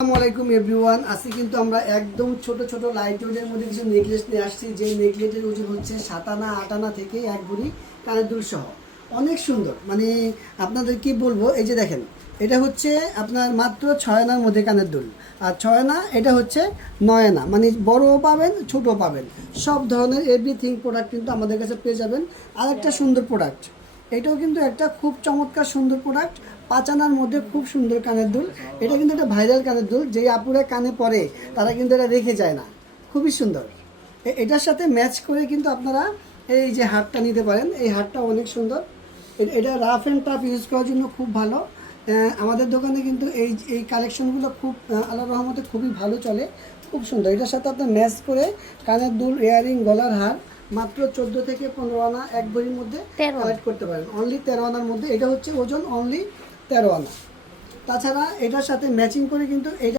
আসসালামু আলাইকুম এভরিওয়ান। আজকে কিন্তু আমরা একদম ছোট ছোট লাইট ওয়েটের মধ্যে কিছু নেকলেস নিয়ে আসছি, যে নেকলেসের ওজন হচ্ছে 7 আনা 8 আনা থেকে 1 ভরি কানের দুল সহ। অনেক সুন্দর, মানে আপনাদের কি বলবো, এই যে দেখেন, এটা হচ্ছে আপনার মাত্র 6 আনার মধ্যে কানের দুল, আর 6 আনা এটা হচ্ছে 9 আনা, মানে বড়ও পাবেন ছোটও পাবেন, সব ধরনের এভরিথিং প্রোডাক্ট কিন্তু আমাদের কাছে পেয়ে যাবেন। আর একটা সুন্দর প্রোডাক্ট, এটাও কিন্তু একটা খুব চমৎকার সুন্দর প্রোডাক্ট, 5 আনার মধ্যে খুব সুন্দর কানের দুল। এটা কিন্তু একটা ভাইরাল কানের দুল, যেই আপুরা কানে পরে তারা কিন্তু এটা রেখে যায় না, খুবই সুন্দর। এটার সাথে ম্যাচ করে কিন্তু আপনারা এই যে হারটা নিতে পারেন, এই হারটা অনেক সুন্দর। এটা রাফ অ্যান্ড টাফ ইউজ করার জন্য খুব ভালো। আমাদের দোকানে কিন্তু এই এই কালেকশনগুলো খুব আল্লাহর রহমতে খুবই ভালো চলে, খুব সুন্দর। এটার সাথে আপনার ম্যাচ করে কানের দুল, ইয়ারিং, গলার হার মাত্র 14 থেকে 15 আনা 1 ভরির মধ্যে কালেক্ট করতে পারেন। অনলি 13 আনার মধ্যে, এটা হচ্ছে ওজন অনলি 13 আনা। তাছাড়া এটার সাথে ম্যাচিং করে কিন্তু এটা